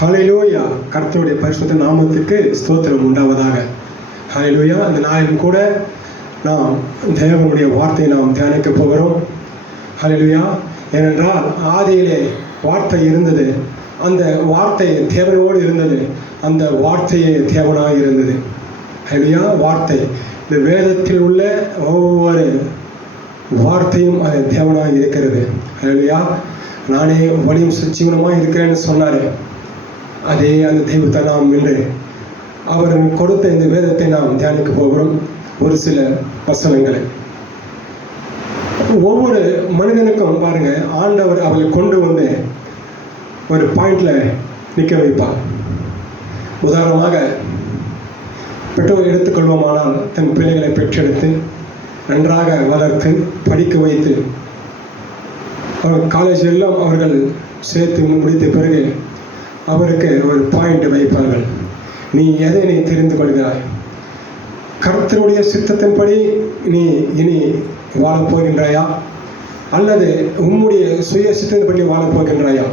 ஹல்லேலூயா. கர்த்தருடைய பரிசுத்த நாமத்துக்கு ஸ்தோத்திரம் உண்டாவதாக. ஹல்லேலூயா. இந்த நாளிலும் கூட நாம் தேவனுடைய வார்த்தையை நாம் தியானிக்க போகிறோம். ஹல்லேலூயா. ஏனென்றால் ஆதியிலே வார்த்தை இருந்தது, அந்த வார்த்தை தேவனோடு இருந்தது, அந்த வார்த்தையே தேவனாக இருந்தது. ஹல்லேலூயா. வார்த்தை, இந்த வேதத்தில் உள்ள ஒவ்வொரு வார்த்தையும் அது தேவனாக இருக்கிறது. ஹல்லேலூயா. நானே வழியும் ஜீவனமாக இருக்கிறேன்னு சொன்னார். அதே அந்த தெய்வத்தை நாம் இன்று அவர் கொடுத்த இந்த வேதத்தை நாம் தியானிக்க போகிறோம். ஒரு சில வசனங்களை ஒவ்வொரு மனிதனுக்கும் பாருங்க, ஆண்டவர் அவளை கொண்டு வந்து ஒரு பாயிண்ட்ல நிற்க வைப்பார். உதாரணமாக பெற்றோர் எடுத்துக்கொள்வோமானால், தன் பிள்ளைகளை பெற்றெடுத்து நன்றாக வளர்த்து படிக்க வைத்து அவர் காலேஜ் எல்லாம் அவர்கள் சேர்த்து முடித்த பிறகு அவருக்கு ஒரு பாயிண்ட் வைப்பார்கள். நீ எதை நீ தெரிந்து கொள்கிறாய்? கர்த்தருடைய சித்தத்தின்படி நீ இனி வாழப்போகின்றாயா, அல்லது உம்முடைய சுய சித்தத்தின்படி வாழப்போகின்றாயா?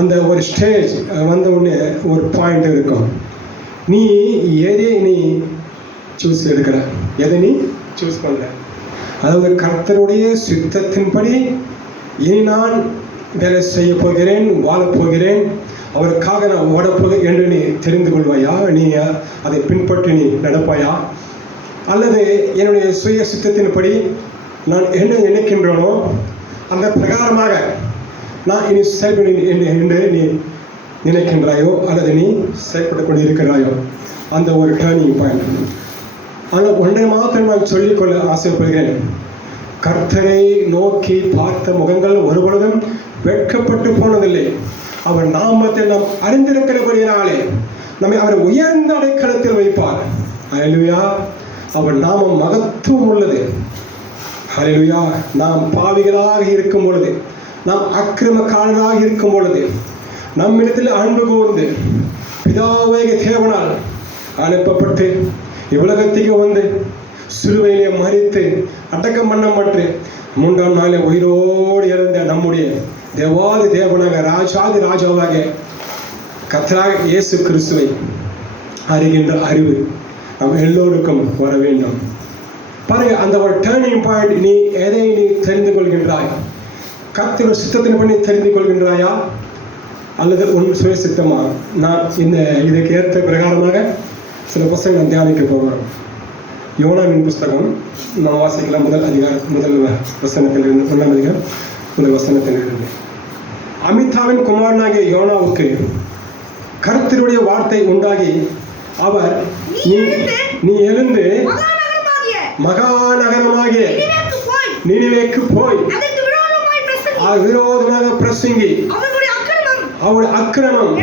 அந்த ஒரு ஸ்டேஜ் வந்த உடனே ஒரு பாயிண்ட் இருக்கும். நீ எதை நீ சூஸ் எடுக்கிற, எதை நீ சூஸ் பண்ணுற? அதாவது கர்த்தருடைய சித்தத்தின்படி இனி நான் வேலை செய்ய போகிறேன், வாழப்போகிறேன், அவருக்காக நான் ஓடப்போகிறேன் என்று நீ தெரிந்து கொள்வாயா? நீ அதை பின்பற்றி நீ நடப்பாயா? அல்லது என்னுடைய சுய சித்தத்தின்படி நான் என்ன நினைக்கின்றனோ அந்த பிரகாரமாக நான் இனி செயல்படுவேன் என்று நீ நினைக்கின்றாயோ, அல்லது நீ செயல்பட்டு கொண்டு இருக்கிறாயோ? அந்த ஒரு டேர்னிங் பாயிண்ட். ஆனால் ஒன்றை மாத்திரம் நான் சொல்லிக்கொள்ள ஆசைப்படுகிறேன். கர்த்தரை நோக்கி பார்த்த முகங்கள் ஒருபொழுதும் வெட்கப்பட்டு போனதில்லை. அவர் நாமத்தை நாம் அறிந்திருக்கிறபடியினாலே நம்மை அவர் உயர்ந்த அடைக்கலத்தில் வைப்பார். ஹல்லேலூயா. அவர் நாமம் மகத்துவம் உள்ளது. ஹல்லேலூயா. நாம் பாவிகளாக இருக்கும் பொழுது, நாம் அக்கிரமக்காரர்களாக இருக்கும் பொழுது, நம்மிடத்தில் அன்பு கூர்ந்து பிதாவாகிய தேவனால் அனுப்பப்பட்டு இவ்வுலகத்துக்கு வந்து சிலுவையிலே மரித்து அடக்கம் பண்ணப்பட்டு மூன்றாம் நாளே உயிரோடு இருந்த நம்முடைய தேவாதி தேவனாக ராஜாதி ராஜாவாக கர்த்தராக இயேசு கிறிஸ்துவை அறிகின்ற அறிவு நம் எல்லோருக்கும் வர வேண்டும். பாருங்க, அந்த ஒரு டேர்னிங் பாயிண்ட். நீ எதை நீ தெரிந்து கொள்கின்றாய்? கர்த்தருடைய சித்தத்தின் பண்ணி தெரிந்து கொள்கின்றாயா, அல்லது உன் சுய சித்தமா? நான் இந்த இதுக்கு ஏற்ற பிரகாரமாக சில புத்தகங்கள் நான் தியானிக்க போகிறோம். யோனாவின் புஸ்தகம் நாம் வாசிக்கலாம். முதல் வசனத்திலிருந்து, 1ஆம் அதிகாரம் முதல் வசனத்திலிருந்து. அமிதாவின் குமாரனாகிய யோனாவுக்கு கர்த்தருடைய வார்த்தை உண்டாகி, அவர் நீ எழுந்து மகாநகரமாகிய நினிவேக்கு போய் விரோதமாக பிரசங்கி, அவருடைய அக்கிரமம்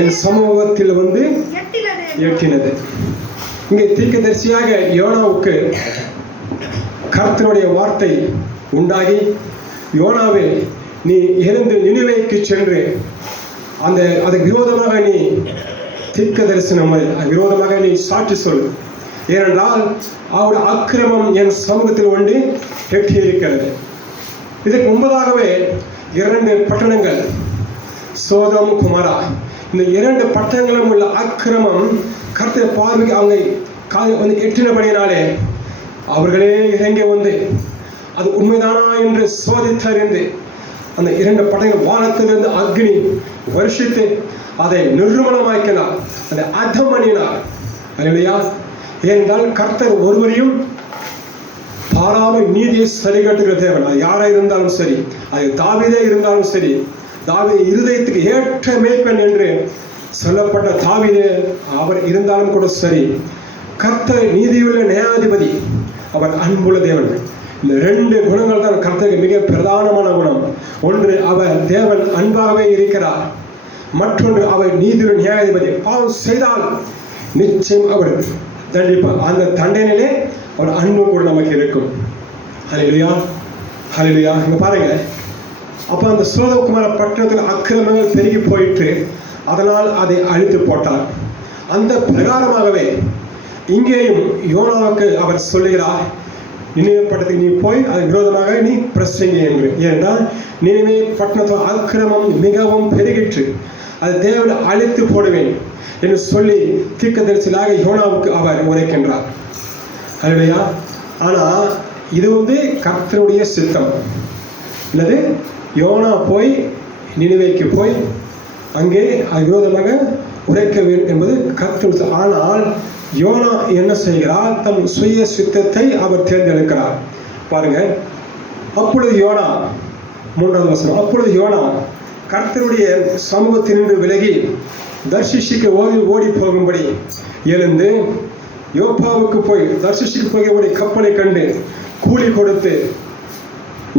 என் சமூகத்தில் வந்து எட்டினது. இங்கே தீர்க்கதரிசியாக யோனாவுக்கு கர்த்தருடைய வார்த்தை உண்டாகி, யோனாவே நீ எழுந்து நினிவேக்கு சென்று அதுக்கு விரோதமாக நீ தீர்க்க தரிசனம், விரோதமாக நீ சாட்சி சொல். ஏனென்றால் அவருடைய அக்கிரமம் என் சமூகத்தில் வந்து எட்டி இருக்கிறது. இதற்கு முன்பதாகவே 2 பட்டணங்கள், சோதம் குமாரா, இந்த 2 பட்டணங்களும் உள்ள அக்கிரமம் கர்த்தர் பார்வைக்கு அவங்க வந்து எட்டினபடியினாலே அவர்களே இறங்கி வந்து அது உண்மைதானா என்று சோதித்தறிந்து அந்த 2 பட்டணங்கள் வானத்திலிருந்து அக்னி வருஷித்து அதை நிர்மூலமாக்கினார், அதை அதம் பண்ணினார். அல்லேலூயா. ஏனென்றால் கர்த்தர் ஒருவரையும் பாராமல் நீதியை சரிகட்டுகிற தேவன். அது யாராக இருந்தாலும் சரி, அது தாவீதே இருந்தாலும் சரி, தாவீது இருதயத்துக்கு ஏற்ற மேய்ப்பன் என்று சொல்லப்பட்ட தாவீது அவர் இருந்தாலும் கூட சரி, கர்த்தர் நீதியுள்ள நியாயாதிபதி, அவர் அன்புள்ள தேவன். இந்த 2 குணங்கள் தான் கர்த்தருக்கு மிக பிரதானமான குணம். ஒன்று, அவர் தேவன் அன்பாகவே இருக்கிறார். மற்றொன்று, அவர் நீதியுள்ள நியாயாதிபதி. பாவம் செய்தால் நிச்சயம் அவர் தண்டிப்பார். அந்த தண்டனையிலே அவர் அன்பு கூட நமக்கு இருக்கும். ஹல்லேலூயா. ஹல்லேலூயா. இங்க பாருங்க, அப்போ அந்த சோதகுமார பட்டணத்தில் அக்கிரமங்கள் பெருகி போயிட்டு அதனால் அதை அழித்து போட்டார். அந்த பிரகாரமாகவே இங்கேயும் யோனாவுக்கு அவர் சொல்லுகிறார், நினிவே பட்டணத்துக்கு நீ போய் அது விரோதமாக நீ பிரசங்கி என்று. ஏனென்றால் நினிவே பட்டணத்தில் அக்கிரமம் மிகவும் பெருகிற்று. அது தேவனை அழித்து போடுவேன் என்று சொல்லி தீர்க்கதரிசியாக யோனாவுக்கு அவர் உரைக்கின்றார். அல்லேலூயா. ஆனால் இது கர்த்தருடைய சித்தம். அல்லது யோனா போய் நினிவேக்கு போய் அங்கே விரோதமாக உரைக்க வேண்டும் என்பது கர்த்தர். ஆனால் யோனா என்ன செய்கிறார்? தம் சுய சித்தத்தை அவர் தேர்ந்தெடுக்கிறார். பாருங்க, அப்பொழுது யோனா 3வது வசனம், அப்பொழுது யோனா கர்த்தருடைய சமூகத்தினின்று விலகி தர்ஷிஷுக்கு ஓடி போகும்படி எழுந்து யோப்பாவுக்கு போய் தர்ஷிஷுக்கு போய் கப்பலை கண்டு கூலி கொடுத்து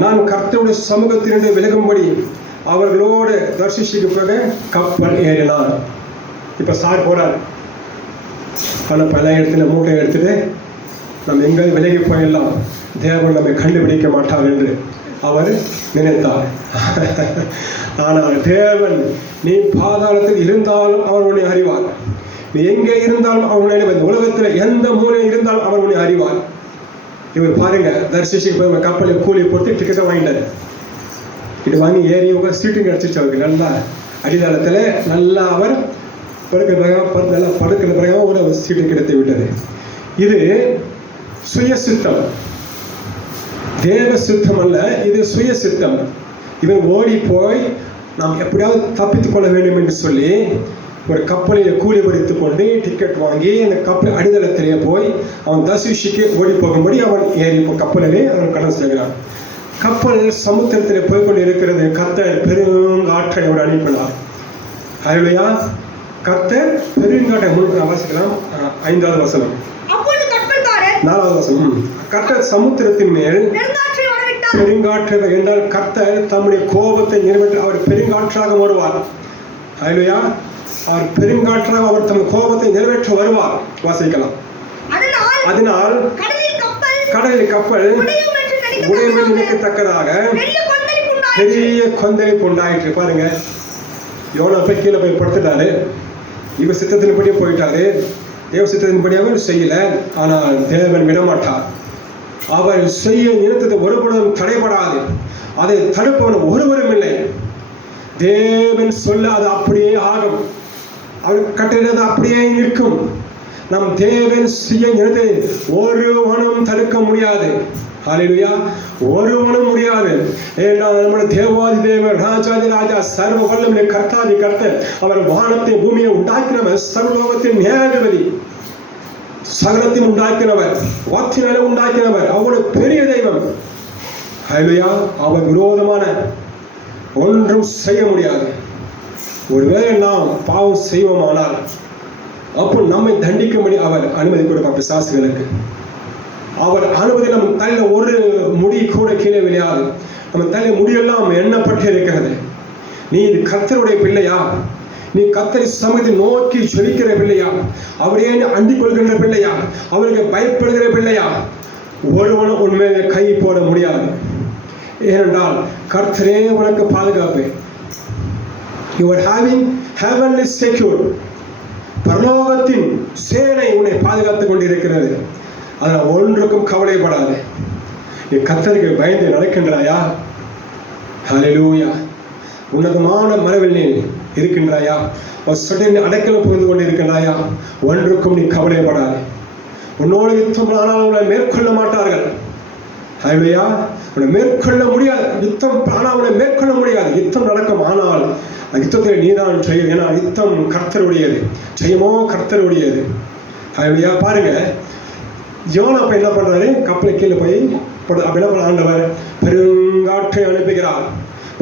நான் கர்த்தருடைய சமூகத்தினின்று விலகும்படி அவர்களோடு தர்ஷிஷுக்கு போக கப்பல் ஏறினான். இப்போ சார் போறார், ஆனால் பல இடத்துல மூட்டை எடுத்துட்டு நம்ம எங்கே விலகி போயிடலாம், தேவன் நம்மை கண்டுபிடிக்க மாட்டார் என்று அவர் நினைத்தார். ஆனால் தேவன், நீ பாதாளத்தில் இருந்தாலும் அவர் உன்னை அறிவார், நீ எங்கே இருந்தாலும் அவர் உன்னை அறிவார், உலகத்தில் எந்த மூலையில் இருந்தாலும் அவர் உன்னை அறிவார். இவர் பாருங்க, தர்ஷிஷுக்கு போய் கப்பலில் கூலி போட்டு டிக்கெட்டை வாங்கிட்டார். இது வாங்கி ஏறி சீட்டும் கிடச்சிச்சு அவருக்கு. நல்லா அடித்தளத்தில் நல்லா அவர் படுக்கிற பிறகு ஒரு சீட்டு கிடைத்து விட்டது. இது சுய சித்தம், தேவ சித்தம் அல்ல, இது சுய சித்தம். இவன் ஓடி போய் நாம் எப்படியாவது தப்பித்துக் கொள்ள வேண்டும் என்று சொல்லி ஒரு கப்பலில் கூலி பறித்து கொண்டு டிக்கெட் வாங்கி அந்த கப்பல் அடித்தளத்திலே போய் அவன் தர்ஷிஷுக்கு ஓடி போகும்படி அவன் ஏறி கப்பலிலே அவன் கடந்து செல்கிறான். கப்பல் சமுத்திரத்தில் போய்கொண்டு இருக்கிறது. கர்த்தர் பெருங்காற்றை அவர் அனுப்பினார். அல்லேலூயா. கர்த்தர் பெருங்காற்றை வாசிக்கலாம். 5வது வசனம், 4வது வசனம். கர்த்தர் சமுத்திரத்தின் மேல் பெருங்காற்றை என்றால் கர்த்தர் தம்முடைய கோபத்தை நிறைவேற்ற அவர் பெருங்காற்றாக வருவார். அல்லேலூயா. அவர் பெருங்காற்றாக அவர் தம் கோபத்தை நிறைவேற்ற வருவார். வாசிக்கலாம். அதனால் கடலில் கப்பல் உடைமை நினைக்கத்தக்கதாக பெரிய கொந்தளிப்பு உண்டாயிற்று. பாருங்க, யோனா போய் கீழே போய் படுத்துட்டாரு. இவர் சித்தத்தின்படியே போயிட்டாரு. தேவ சித்தத்தின்படி அவர் செய்யல. ஆனால் தேவன் விடமாட்டார். அவர் செய்ய நினைத்தது ஒருபொழுதும் தடைபடாது. அதை தடுப்பவன் ஒருவரும் இல்லை. தேவன் சொல்ல அது அப்படியே ஆகும். அவர் கட்டினது அப்படியே நிற்கும். நம் தேவன் செய்ய நினைத்ததை ஒருவனும் தடுக்க முடியாது. ஹல்லேலூயா. ஒருவனும் முடியாது. ஏனென்றால் நம்முடைய தேவாதி தேவன், ராஜாதி ராஜா, சர்வ வல்லமை கர்த்தாதி கர்த்தர், அவர் வானத்தை பூமியை உண்டாக்கினவர், சர்வலோகத்தின் நியாயாதிபதி, சகலத்தையும் உண்டாக்கினவர், வாத்தினாலே உண்டாக்கினவர், அவ்வளவு பெரிய தெய்வம். ஹல்லேலூயா. அவர் விரோதமான ஒன்றும் செய்ய முடியாது. ஒருவேளை நாம் பாவம் செய்வோமானால் அப்போ நம்மை தண்டிக்கும்படி அவர் அனுமதி கொடுப்பார் பிசாசுகளுக்கு. அவர் அனுமதி நம்ம தலையில ஒரு முடி கூட கீழே விளையாது. நம்ம தலையில முடியெல்லாம் எண்ணப்பட்டு இருக்கிறது. நீ இது கர்த்தருடைய பிள்ளையா? நீ கர்த்தரை சமூகத்தை நோக்கி ஜெபிக்கிற பிள்ளையா? அவரே அண்டிக் கொள்கின்ற பிள்ளையா? அவருக்கு பயப்படுகிற பிள்ளையா? ஒருவனும் உண்மையிலே கை போட முடியாது. ஏனென்றால் கர்த்தரே உனக்கு பாதுகாப்பு. You are having heavenly secure. பரலோகத்தின் சேனை உன்னை பாதுகாத்துக் கொண்டிருக்கிறது. அதனால் ஒன்றுக்கும் கவலைப்படாது. நீ கர்த்தருக்கு பயந்து நடக்கின்றாயா? ஹல்லேலூயா. உன்னதமான மரவில் நீ இருக்கின்றாயா? அடைக்கலம் புரிந்து கொண்டு இருக்கின்றாயா? ஒன்றுக்கும் நீ கவலைப்படாது. உன்னோடு யுத்தம் ஆனால் உன்னை மேற்கொள்ள மாட்டார்கள். ஹல்லேலூயா. உன்னை மேற்கொள்ள முடியாது. யுத்தம் ஆனால் உன்னை மேற்கொள்ள முடியாது. யுத்தம் நடக்கும், ஆனால் யுத்தத்தில் நீதான் செய்யும். ஏன்னா யுத்தம் கர்த்தருடையது, ஜெயமோ கர்த்தருடையது. ஹல்லேலூயா. பாருங்க, யோனா அப்ப என்ன பண்றாரு? கப்பலை கீழே போய் ஆண்டவர் பெருங்காற்றை அனுப்புகிறார்.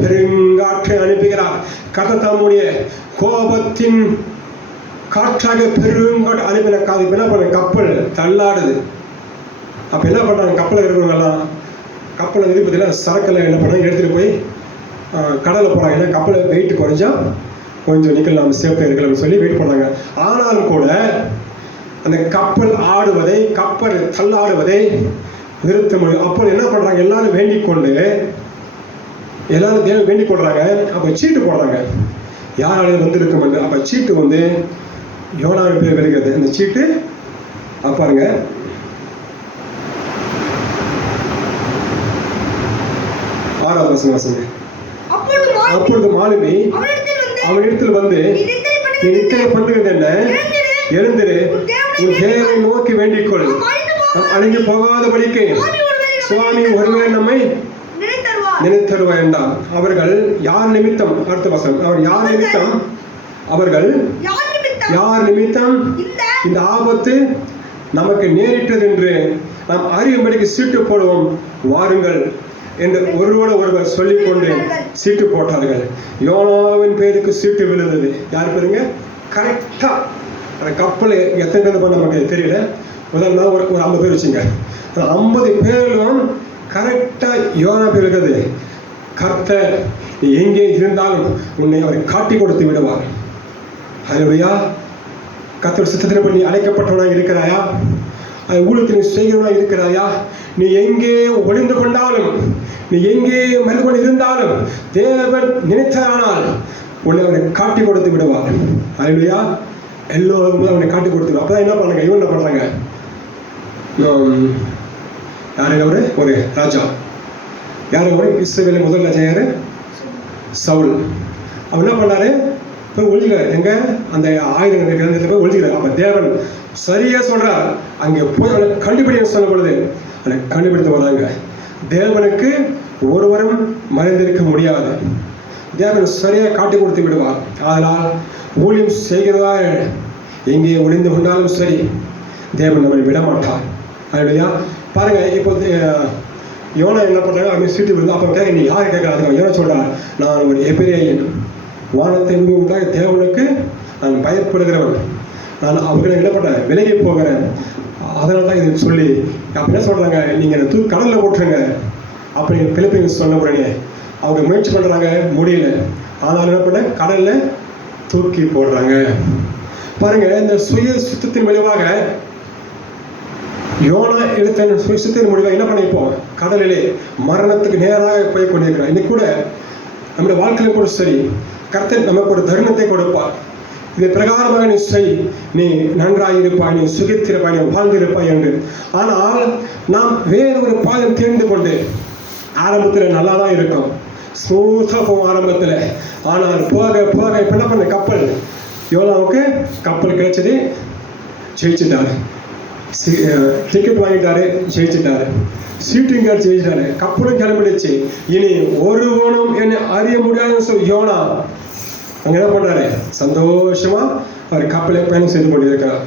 பெருங்காற்றை அனுப்புகிறார். கர்த்தர் தம்முடைய கோபத்தின் காற்றாக பெருங்காற்று அனுப்பின என்ன பண்ண கப்பல் தள்ளாடுது. அப்ப என்ன பண்றாங்க? கப்பலில் இருக்கிறவங்கெல்லாம் கப்பலை விருப்பத்தில் சரக்கெல்லாம் என்ன பண்ணாங்க? எடுத்துட்டு போய் கடலில் போகிறாங்க. ஏன்னா கப்பலை வெயிட் குறைஞ்சா கொஞ்சம் நிற்கலாம், சேஃப்டியாக இருக்கலாம்னு சொல்லி வெயிட் பண்ணாங்க. ஆனாலும் கூட அந்த கப்பல் ஆடுவதை, கப்பல் தள்ளாடுவதை நிறுத்த முடியும். அப்போ என்ன பண்ணுறாங்க? எல்லாரும் வேண்டிக் கொண்டு எல்லாரும் தேவை வேண்டிக் கொள்றாங்க. அப்போ சீட்டு போடுறாங்க, யாராலும் வந்திருக்கும் என்று. அப்போ சீட்டு யோனாவின் பேர் வருகிறது. அந்த சீட்டு பாருங்க, அப்பொழுது மாலுமி அவனிடத்தில் வந்து நீ நித்திரை பண்ணுகிறது என்ன? எழுந்திரு, உன் தேவனை நோக்கி வேண்டிக்கொள், நாம் அழிந்து போகாதபடிக்கு சுவாமி ஒருவேளை நம்மை நினைத்தருவார் என்றார். அவர்கள் யார் நிமித்தம்? அடுத்த வசனம், அவர் யார் நிமித்தம்? அவர்கள் யார் நிமித்தம் இந்த ஆபத்து நமக்கு நேரிட்டது என்று நாம் அறியும்படிக்கு சீட்டு போடுவோம் வாருங்கள் என்று ஒருவரோடு ஒருவர் சொல்லிக்கொண்டு சீட்டு போட்டார்கள். யோனாவின் பேருக்கு சீட்டு விழுந்தது. யார் பேருங்க? கரெக்டா அந்த கப்பல் எத்தனை பேர் நமக்கு தெரியல. முதல் நாள் ஒரு 50 பேர் வச்சுங்க. 50 பேரும் கரெக்டா யோனா பேர் இருக்குது. கர்த்தர் நீ எங்கே இருந்தாலும் உன்னை அவரை காட்டி கொடுத்து விடுவார். ஹல்லேலூயா. கர்த்தர் சித்தத்தின்படி நீ அழைக்கப்பட்டவனாக இருக்கிறாயா? ஊழியத்தை நீ செய்கிறவனாக இருக்கிறாயா? நீ எங்கே ஒளிந்து கொண்டாலும், நீ எங்கே மறைந்து கொண்டு இருந்தாலும் தேவன் நினைத்தானால் உன்னை அவனை காட்டி கொடுத்து விடுவார். ஹல்லேலூயா. எல்லோரும் அவனை காட்டி கொடுத்து. அப்பதான் என்ன பண்ணுங்க, இவன் என்ன பண்றாங்க? யாருங்க அவரு? ஒரு ராஜா. யாரு அவரு? இஸ்ரவேலின் முதல் ராஜா யாரு? சவுல். அவன் என்ன பண்ணாரு? போய் ஒழிஞ்சுக்கிறார். எங்க? அந்த ஆயுதம் இருக்கிற போய் ஒழிஞ்சுக்கிறார். அப்ப தேவன் சரியா சொல்றார், அங்கே போய் அவனை கண்டுபிடிக்க சொல்ல பொழுது அவனை கண்டுபிடித்து வராங்க. தேவனுக்கு ஒருவரும் மறைந்திருக்க முடியாது. தேவன் சரியா காட்டி கொடுத்து விடுவார். அதனால் ஊழியம் செய்கிறதா எங்கே ஒளிந்து கொண்டாலும் சரி, தேவன் நம்மை விடமாட்டார். இல்லையா? பாருங்க, இப்போ யோனா என்ன பண்றாங்க? அவன் சீட்டு விழுந்து. அப்போ கேட்க, நீ யார் கேட்கறாங்க? யோனா சொல்றான், நான் ஒரு எபிரேயன், வானத்தை உண்டாக தேவனுக்கு நான் பயப்படுகிறவன், நான் அவர்களை என்ன பண்ணேன்? விலகி போகிறேன். அதனால தான் இது சொல்லி அப்போ என்ன சொல்றாங்க, நீங்க என்ன கடல்ல போட்டுருங்க அப்படி பிலிப்பைன்ஸ் சொன்ன உடனே அவங்க முயற்சி பண்றாங்க, முடியல. ஆனால் என்ன பண்ண? கடல்ல தூக்கி போடுறாங்க. பாருங்க, இந்த சுய சுத்தத்தின் விளைவாக யோனா எடுத்த சுய சுத்தத்தின் முடிவாக என்ன பண்ண? இப்போ கடலிலே மரணத்துக்கு நேராக போய் கொண்டிருக்கிறார். இன்னைக்கு கூட நம்முடைய வாழ்க்கையில கூட சரி, கர்த்தர் நமக்கு ஒரு தருணத்தை கொடுப்பார். இது பிரகாரமாக நீ செய், நீ நன்றாயிருப்பாய், நீ சுகித்திருப்பாய், நீ வாழ்ந்திருப்பாய் என்று. ஆனால் நாம் வேறு ஒரு பாதம் தேர்ந்து கொண்டு ஆரம்பத்தில் நல்லா தான் இருக்கும், ஸ்மூத்தா போகும் ஆரம்பத்தில். ஆனால் போக போக இப்ப என்ன பண்ண? கப்பல் யோனாவுக்கு கப்பல் கிடைச்சது, ஜெயிச்சுட்டாரு. டிக்கெட் வாங்கிட்டாரு, ஜெயிச்சுட்டாரு. Seating card ஜெயிச்சிட்டாரு. கப்பலும் கிளம்பிடுச்சு. இனி ஒருவனும் என்னை அறிய முடியாதுன்னு சொல்லி யோனா அங்க என்ன பண்றாரு? சந்தோஷமா அவர் கப்பலை பயணம் செய்து கொண்டிருக்கிறார்.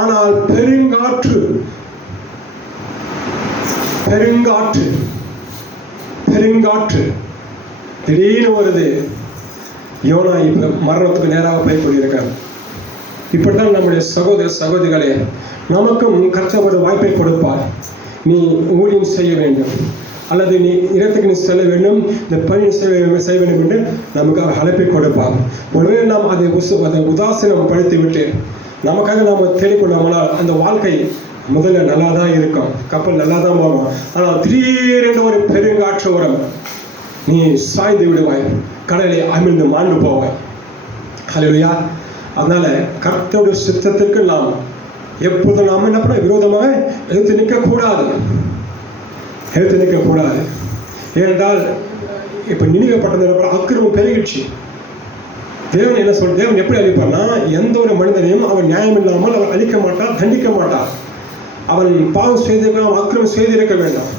ஆனால் பெருங்காற்று பெருங்காற்று பெருங்காற்று திடீர்னு வருது. யோனா இப்ப மரணத்துக்கு நேராக போய் கொண்டிருக்கார். இப்படித்தான் நம்முடைய சகோதர சகோதரிகளே, நமக்கும் கர்த்தர் ஒரு வாய்ப்பை கொடுப்பார். நீ ஊழியம் செய்ய வேண்டும், அல்லது நீ இடத்துக்கு நீ செல்ல வேண்டும், இந்த பணி செய்ய வேண்டும் என்று நமக்கு அவர் அழைப்பை கொடுப்பார். ஒருவேளை நாம் அதை உதாசீனம் படுத்தி விட்டு நமக்காக நாம் தேடிக்கொண்டோம்னால் அந்த வாழ்க்கை முதல்ல நல்லா தான் இருக்கும், கப்பல் நல்லா தான் போகும். ஆனால் திடீரென்று ஒரு பெருங்காற்று வரும், நீ சாய்ந்து விடுவாய், கடலை அமிழ்ந்து மாண்டு போவாய். ஹல்லேலூயா. அதனால கர்த்தருடைய சித்தத்துக்கு நாம் எப்போதும் நாம் என்ன பண்ண? விரோதமாக எதிர்த்து நிற்கக்கூடாது, எதிர்த்து நிற்கக்கூடாது. ஏனென்றால் இப்போ நினைவுப்பட்டது அக்கிரமம் பெருகிடுச்சு. தேவன் என்ன சொல்? தேவன் எப்படி அழிப்பார்னா, எந்த ஒரு மனிதனையும் அவன் நியாயம் இல்லாமல் அவன் அழிக்க மாட்டார், தண்டிக்க மாட்டார். அவன் பாவம் செய்திருக்க, அவன் அக்கிரமம் செய்திருக்க வேண்டாம்.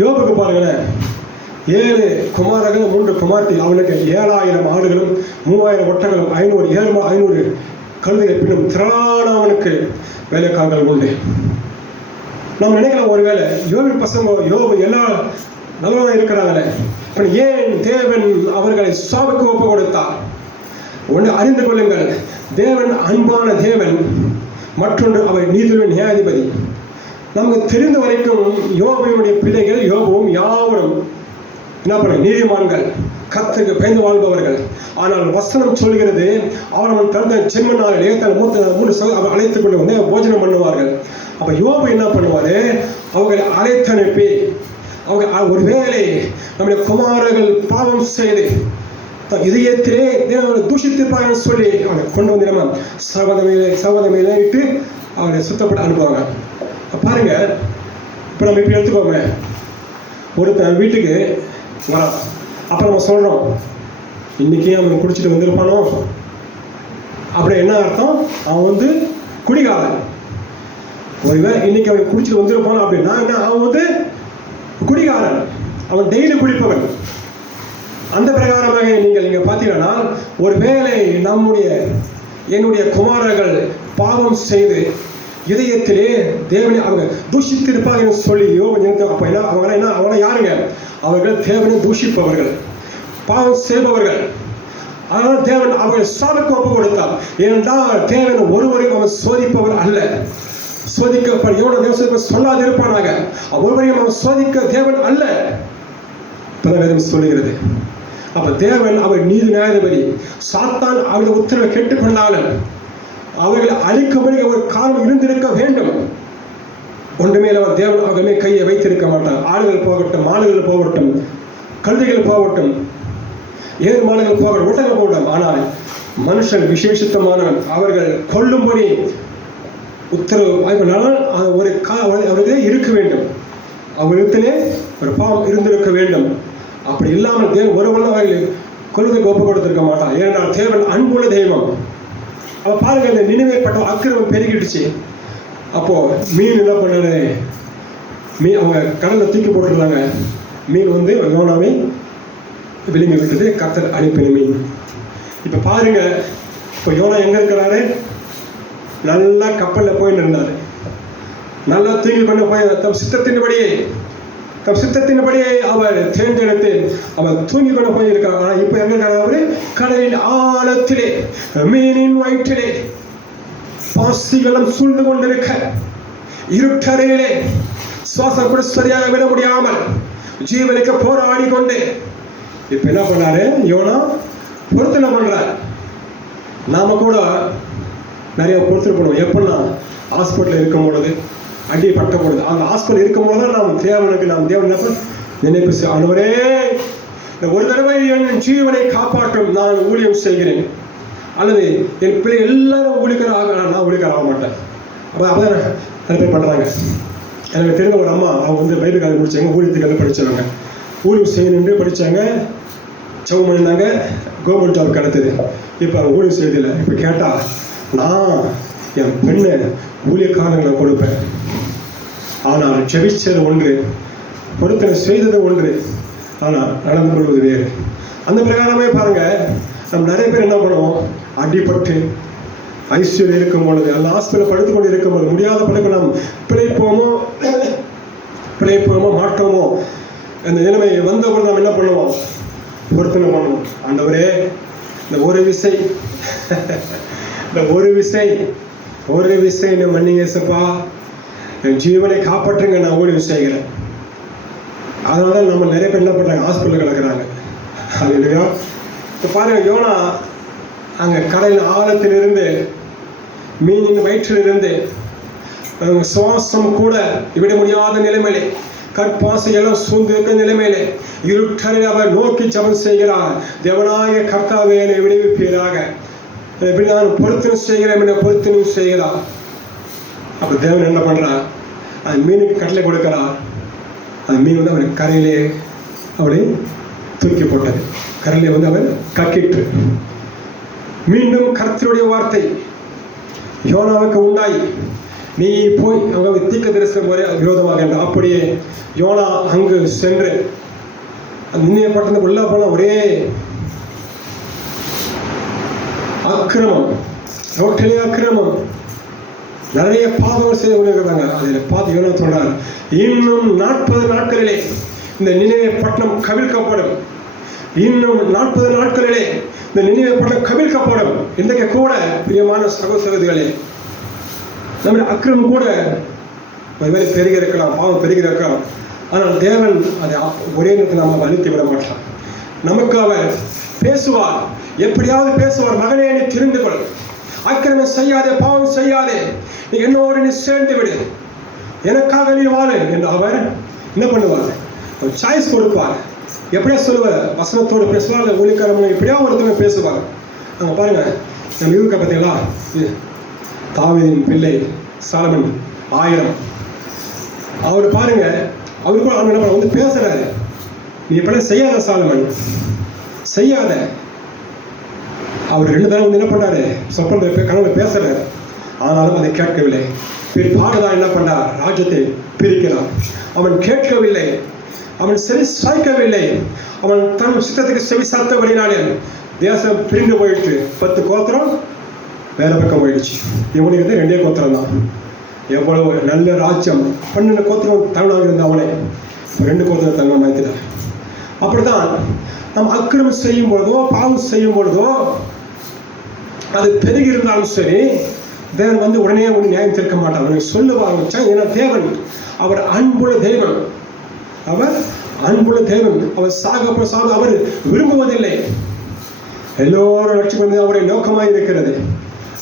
யோபுக்கு பாருங்களேன், 7 குமாரர்கள் 3 குமார்த்தி, அவனுக்கு 7000 ஆடுகளும் 3000 ஒட்டங்களும் 500 கழுதைகளை பின்னும் திரளான அவனுக்கு வேலைக்காரர்கள் உண்டு. நம்ம நினைக்கலாம், ஒருவேளை யோபு பசங்க யோபு எல்லாம் நல்லவனாக இருக்கிறாங்களே, ஏன் தேவன் அவர்களை சாவுக்கு ஒப்பு கொடுத்தார்? ஒன்று அறிந்து கொள்ளுங்கள், தேவன் அன்பான தேவன், மற்றொன்று அவர் நீதியுள்ள நியாயாதிபதி. நமக்கு தெரிந்த வரைக்கும் யோபுவினுடைய பிள்ளைகள் யோபுவும் யாவரும் என்ன பண்ண? நீதிமான்கள், கர்த்தருக்கு பயந்து வாழ்பவர்கள். ஆனால் வசனம் சொல்கிறது, அவன் பிறந்த ஜென்மனாலே தன் 3 அவர் அழைத்துக் கொண்டு வந்து போஜனம் பண்ணுவார்கள். அப்ப யோபு என்ன பண்ணுவாரு? அவர்களை அழைத்து அனுப்பி, அவங்க ஒருவேளை நம்முடைய குமாரர்கள் பாவம் செய்து இதயத்திலே தேவனை தூஷித்திருப்பாங்கன்னு சொல்லி அவனை கொண்டு வந்து நம்ம சகோதரமையில விட்டு அவனை சுத்தப்பட்டு அனுப்புவாங்க. பாருங்க, இப்போ நம்ம இப்படி எடுத்துக்கோங்க, ஒருத்தன் வீட்டுக்கு வரான். அப்போ நம்ம சொல்கிறோம், இன்னைக்கே அவன் குடிச்சிட்டு வந்திருப்பானோ. அப்படி என்ன அர்த்தம்? அவன் குடிகாரன். ஒருவேளை இன்னைக்கு அவன் குடிச்சிட்டு வந்திருப்பானோ அப்படின்னா என்ன, அவன் குடிகாரன், அவன் டெய்லி குடிப்பவன். அந்த பிரகாரமாக நீங்கள் இங்க பார்த்தீங்கன்னா, ஒருவேளை என்னுடைய குமாரர்கள் பாவம் செய்து இதயத்திலே தேவனை அவங்க தூஷித்திருப்பாங்க சொல்லியோ, அப்ப என்ன அவங்க யாருங்க? அவர்கள் தேவனை தூஷிப்பவர்கள், பாவம் செய்பவர்கள். அதனால தேவன் அவர்கள் சாவுக்கு ஒப்பு கொடுத்தார். ஏனென்றால் தேவன் ஒருவரையும் அவன் சோதிப்பவர் அல்ல. சொல்லாது இருப்பானாக, ஒருவரையும் அவன் சோதிக்க தேவன் அல்ல சொல்லுகிறது. அப்ப தேவன் அவர் நீதி நியாயாதிபதி. சாத்தான் அவருடைய உத்தரவை கேட்டுக்கொண்டாலும் அவர்களை அழிக்கும்படி ஒரு காரணம் இருந்திருக்க வேண்டும். ஒன்றுமே அவர் தேவன் அவர்களே கையை வைத்திருக்க மாட்டார். ஆடுகள் போகட்டும், மாடுகள் போகட்டும், கழுதைகள் போகட்டும், ஏழு மாடுகள் போகட்டும், ஒட்டங்கள் போகட்டும். ஆனால் மனுஷன் விசேஷித்தமானவன். அவர்கள் கொல்லும்படி உத்தரவு அவர்களே இருக்க வேண்டும். அவர்களிடத்திலே ஒரு பாவம் இருந்திருக்க வேண்டும். அப்படி இல்லாமல் தேவன் ஒருவன் அவர்கள் கொள்கைக்கு ஒப்பு கொடுத்திருக்க மாட்டான். ஏனென்றால் தேவன் அன்புள்ள தெய்வம். அப்ப பாருங்க, இந்த நினைவே பட்ட அக்கிரமம் பெருகிடுச்சு. அப்போ மீன் என்ன பண்ணாரு? அவங்க கடல்ல தூக்கி போட்டுருந்தாங்க. மீன் யோனாவை விழுங்கி விட்டது. கர்த்தர் அனுப்பின மீன். இப்ப பாருங்க, இப்ப யோனா எங்க இருக்கிறாரு? நல்லா கப்பல்ல போயிட்டு இருந்தாரு. நல்லா தூக்கி கொண்டு போய் தம் சித்தத்தின்படியே அவர் தேர்ந்தெடுத்து அவர் தூங்கி கொண்டு போயிருக்கார். ஆனா இப்ப எங்க இருக்காரு? கடலின் ஆழத்திலே, மீனின் வயிற்றிலே, பாசிகளும் சூழ்ந்து கொண்டிருக்க இருட்டறையிலே, சுவாசம் கூட சரியாக விட முடியாமல் ஜீவனுக்கு போராடி கொண்டு இப்ப என்ன பண்ணாரு? யோனா பொருத்தனை பண்றார். நாம கூட நிறைய பொருத்தனை பண்ணுவோம். எப்படின்னா, ஹாஸ்பிட்டல் இருக்கும் பொழுது, அடி பட்ட பொழுது, அந்த ஹாஸ்பிட்டல் இருக்கும் போது நாம் தேவன் நினைப்பு, ஆண்டவரே ஒரு தடவை என் ஜீவனை காப்பாற்றும், நான் ஊழியம் செய்கிறேன். அல்லது என் பிள்ளை எல்லாரும் ஊழியராக, நான் ஊழியர் ஆக மாட்டேன். அப்பதான் நிறைய பேர் பண்றாங்க. எனக்கு தெரிஞ்ச ஒரு அம்மா, அவங்க பைபிள் காலேஜ் முடிச்சாங்க, ஊழியத்துக்கு படிச்சவங்க, ஊழியம் செய்யணுன்னு படிச்சாங்க, செவ் பண்ணினாங்க, கவர்மெண்ட் ஜாப் கிடைத்தது. இப்போ அவங்க ஊழியம் செய்யறதில்லை. இப்போ கேட்டா, நான் என் பெண்ணை ஊழியக்காரங்களை கொடுப்பேன், ஆனால் ஜெபிச்சது ஒன்று, பொருத்தனை செய்தது ஒன்று, ஆனால் நடந்து கொள்வது வேறு. அந்த பிரகாரமே பாருங்க, நம்ம நிறைய பேர் என்ன பண்ணுவோம்? அடிபட்டு ஐசியூவில் இருக்கும் பொழுது, அந்த ஹாஸ்பிட்டல் படுத்து கொண்டு இருக்கும் போது, முடியாத படுக்க நாம் பிழைப்போமோ மாட்டோமோ, அந்த நிலைமை வந்தவர்கள் நாம் என்ன பண்ணுவோம்? பொருத்தனை பண்ணுவோம். ஆண்டவரே, இந்த ஒரு விசை என்ன மன்னிங்க ஏசப்பா, என் ஜீவனை காப்பாற்றுங்க, நான் ஊழியம் செய்கிறேன். அதனால நம்ம நிறைய பேர் என்ன பண்றாங்க? ஹாஸ்பிட்டல் கிடக்குறாங்க. இல்லையா? இப்போ பாருங்க, யோனா அங்க கடலின் ஆழத்திலிருந்து, மீனின் வயிற்றிலிருந்து, சுவாசம் கூட விட முடியாத நிலைமையிலே, கற்பாசை எல்லாம் சூழ்ந்து இருக்க நிலைமையிலே, இருட்டரை அவர் நோக்கி ஜெபம் செய்கிறார். தேவனாய கர்த்தாவே, என்னை விடுவிப்பீராக, எப்படி நான் பொருத்தனை செய்கிறேன், என்ன பொருத்தனையும் செய்கிறார். அப்ப தேவன் என்ன பண்றார்? அந்த மீனுக்கு கட்டளை கொடுக்கிறார். அந்த மீன் அவன் கரையிலே அவளை தூக்கி போட்டது. கரையிலே அவர் கக்கிட்டு. மீண்டும் கர்த்தருடைய வார்த்தை யோனாவுக்கு உண்டாய், நீ போய் அங்க தீர்க்க தரிசனம் முறை விரோதமாக என்றார். அப்படியே யோனா அங்கு சென்று நினைவே பட்டணத்துக்கு உள்ள போன ஒரே அக்கிரமம், ரோட்டிலே அக்கிரமம், நிறைய பாவங்கள் செய்து கொண்டிருக்கிறாங்க. அதில் பார்த்து யோனா சொல்றார், இன்னும் 40 நாட்களிலே இந்த நினைவே பட்டணம் கவிழ்க்கப்படும். இன்னும் 40 நாட்களிலே இந்த நினைவே பட்டணம் கவிழ்க்கப்படும். இன்றைக்கு கூட பிரியமான சகோதரர்களே, நம்முடைய அக்கிரமம் கூட ஒருவேளை பெருகி இருக்கலாம், பாவம் பெருகி இருக்கலாம். ஆனால் தேவன் அதை ஒரே நேரத்தில் நம்ம அழித்து விட மாட்டார். நமக்கு அவர் பேசுவார், எப்படியாவது பேசுவார். மகனே, நீ திரிந்து கொள், அக்கிரமம் செய்யாதே, பாவம் செய்யாதே, நீ என்னோடு நீ சேர்ந்து விடு, எனக்காக நீ வாழு என்று அவர் என்ன பண்ணுவார்? அவர் சாய்ஸ் கொடுப்பார். எப்படியா சொல்லுவார்? வசனத்தோடு பேசுவார், ஊழியக்காரங்க எப்படியா ஒருத்தவங்க பேசுவார். அங்கே பாருங்க, நம்ம இருக்க பார்த்தீங்களா, தாவீதின் பிள்ளை சாலமன் 1000, அவர் பாருங்க, அவரு கூட என்ன பேசுறாரு, நீ இப்பெல்லாம் செய்யாத சாலமன், செய்யாத, அவர் 2 தடவை வந்து என்ன பண்ணாரு, சொப்பனத்தில் கனவுல பேசுறாரு. ஆனாலும் அதை கேட்கவில்லை. பிற்பாடுதான் என்ன பண்ணார், ராஜ்யத்தை பிரிக்கிறார். அவன் கேட்கவில்லை, அவன் செவி சாய்க்கவில்லை, அவன் தன் சித்தத்துக்கு செவி சாய்த்தபடினாலே தேசம் பிரிந்து போயிடுச்சு. 10 கோத்திரம் வேற பக்கம் போயிடுச்சு. இவனுக்கு 2 கோத்திரம் தான். எவ்வளவு நல்ல ராஜ்யம், 12 கோத்திரம் தமிழாக இருந்த அவனை 2 கோத்திரம் தமிழ் மாற்றினார். அப்படித்தான் நாம் அக்கிரமம் செய்யும் பொழுதோ பாவம் செய்யும் பொழுதோ அது பெருகி இருந்தாலும் சரி, தேவன் வந்து உடனே நியாயம் தீர்க்க மாட்டார். அவனுக்கு சொல்லுவாங்க. ஏன்னா தேவன் அவர் அன்புள்ள தேவன், அவர் அன்புள்ள தேவன். அவர் சாக அவர் விரும்புவதில்லை. எல்லோரும் லட்சம் வந்து அவருடைய நோக்கமாக இருக்கிறது.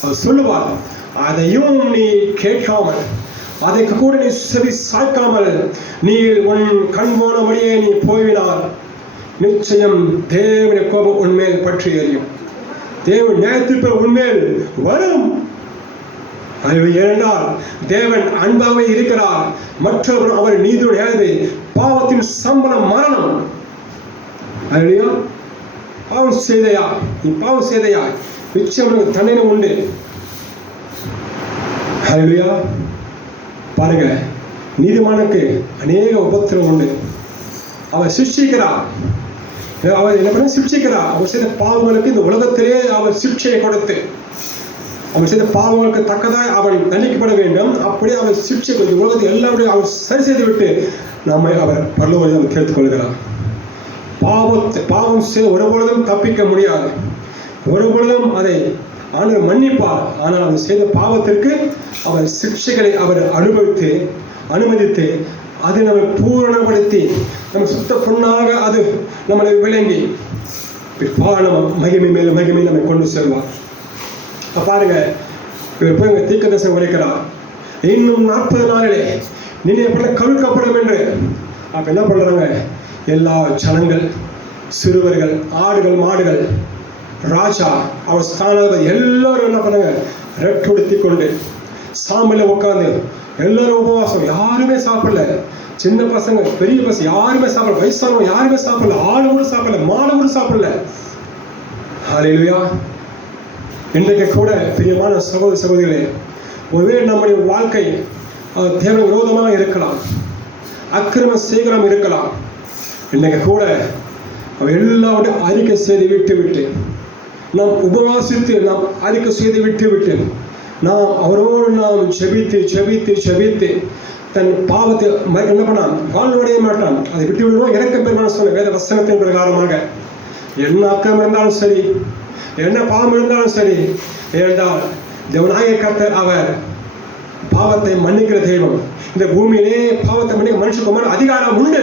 அவர் சொல்லுவார், அதையும் நீ கேட்காமல், அதை கூட நீ செவி சாய்க்காமல் நீ உன் கண் போனபடியே நீ போய்வினார், நிச்சயம் தேவனுடைய கோபம் உன்மேல் பற்றி எறியும். தேவன் நியாயத்தீர்ப்பு உன்மேல் வரும். ஏனென்றால் தேவன் அன்பாகவே இருக்கிறார். மற்றவர் அவர் நீதியுடைய பாவத்தின் சம்பளம் மரணம். அல்லேலூயா. பாவம் செய்தையா, நீ பாவம் செய்தையா, நிச்சயம் தண்டனை உண்டு. அல்லேலூயா. பாருங்க, நீதிமானுக்கு அநேக உபத்திரம் உண்டு. அவர் சிக்ஷிக்கிறார். அவர் என்ன பண்ண சிக்ஷிக்கிறார். அவர் செய்த பாவங்களுக்கு இந்த உலகத்திலே அவர் சிக்ஷையை கொடுத்து, அவன் செய்த பாவங்களுக்கு தக்கதாக அவன் தண்டிக்கப்பட வேண்டும். அப்படியே அவர் சிக்ஷை கொடுத்து உலகத்தை எல்லாருடைய அவர் சரி செய்து விட்டு நம்மை அவர் பரலோகத்தில் அவர் கேட்டுக் கொள்கிறார். பாவம் செய்ய ஒருபொழுதும் தப்பிக்க முடியாது. ஒருபொழுதும் அதை ஆண்டவர் மன்னிப்பார். ஆனால் அவர் செய்த பாவத்திற்கு அவர் சிக்ஷைகளை அவர் அனுமதித்து அதை நம்ம பூரணப்படுத்தி நம்ம சுத்த பொண்ணாக அது நம்மளை விளங்கி நம்ம மகிமை மேல் மகிமை நம்மை கொண்டு செல்வார். பாருங்க, இவர் போய் எங்க தீர்க்கதரிசனம் உரைக்கிறார். இன்னும் 40 நாளிலே நீங்க எப்படி கவிழ்க்கப்படும் என்று. அப்ப என்ன பண்றாங்க, எல்லா ஜனங்கள், சிறுவர்கள், ஆடுகள், மாடுகள், ராஜா, அவர் ஸ்தானாதிபதி எல்லாரும் என்ன பண்ணாங்க, ரெட்டுடுத்தி கொண்டு சாம்பல உட்காந்து எல்லாரும் உபவாசம். யாருமே சாப்பிடல. சின்ன பசங்க, பெரிய பசங்க யாருமே சாப்பிடல. வயசானவங்க யாருமே சாப்பிடல. ஆடு கூட சாப்பிடல, மாடு கூட சாப்பிடல. ஹல்லேலூயா. இன்றைக்கு கூட பிரியமான சகோதர சகோதரிகளே, ஒருவேளை நம்முடைய வாழ்க்கை தேவ விரோதமாக இருக்கலாம், அக்கிரம சீக்கிரம் இருக்கலாம். இன்றைக்கு கூட எல்லாவற்றையும் அறிக்கை செய்து விட்டு நாம் உபவாசித்து நாம் அறிக்கை செய்து விட்டு நாம் அவரோடு நாம் செபித்து தன் பாவத்தை என்ன பண்ணான், வாழ்வடைய மாட்டான். அதை விட்டு விடுவோம். இறக்க பெருமான சொன்ன வேத வசனத்தின் பிரகாரமாக என்ன அக்கிரமம் இருந்தாலும் சரி, என்ன பாவம் இருந்தாலும் சரி, ஏனென்றால் தேவனாகிய கர்த்தர் அவர் பாவத்தை மன்னிக்கிற தெய்வம். இந்த பூமியிலே பாவத்தை மன்னிக்க மனுஷகுமாரன் அதிகாரம் உண்டு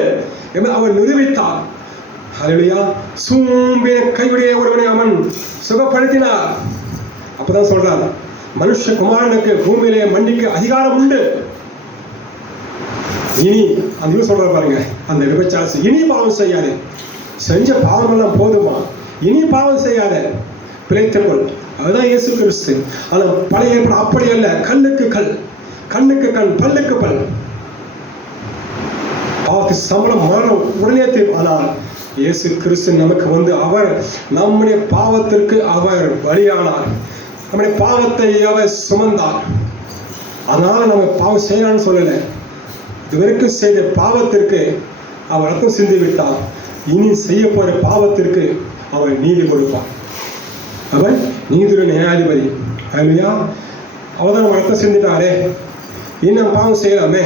என்று அவர் நிரூபித்தார். ஹல்லேலூயா. சூம்பின கையுடைய ஒருவனை அவன் சுகப்படுத்தினார். அப்பதான் சொல்றார், மனுஷகுமாரனுக்கு பூமியிலே மன்னிக்க அதிகாரம் உண்டு. இனி அந்த சொல்ற பாருங்க, அந்த விபச்சாரம் இனி பாவம் செய்யாதே. செஞ்ச பாவம் எல்லாம் போதுமா, இனி பாவம் செய்யாத, பிழைத்துக்கொள். அதுதான் இயேசு கிறிஸ்து. ஆனால் பழைய ஏற்பாடு அப்படி அல்ல. கண்ணுக்கு கண், பல்லுக்கு பல். பாவத்துக்கு சம்பளம் மரணம், உடனே தீர்ப்பு. ஆனால் இயேசு கிறிஸ்து நமக்கு வந்து அவர் நம்முடைய பாவத்திற்கு அவர் பலியானார். நம்முடைய பாவத்தை அவர் சுமந்தார். அதனால நம்ம பாவம் செய்யலான்னு சொல்லல. இதுவரைக்கும் செய்த பாவத்திற்கு அவர் ரத்தம் சிந்தி விட்டார். இனி செய்ய போற பாவத்திற்கு அவர் நீதி கொடுப்பார். அவர் நீதியுள்ள நியாயாதிபதி. அல்லேலூயா. அவதான் நம்ம ரத்தம் சிந்திட்டாரே, இனி நம்ம பாவம் செய்யலாமே.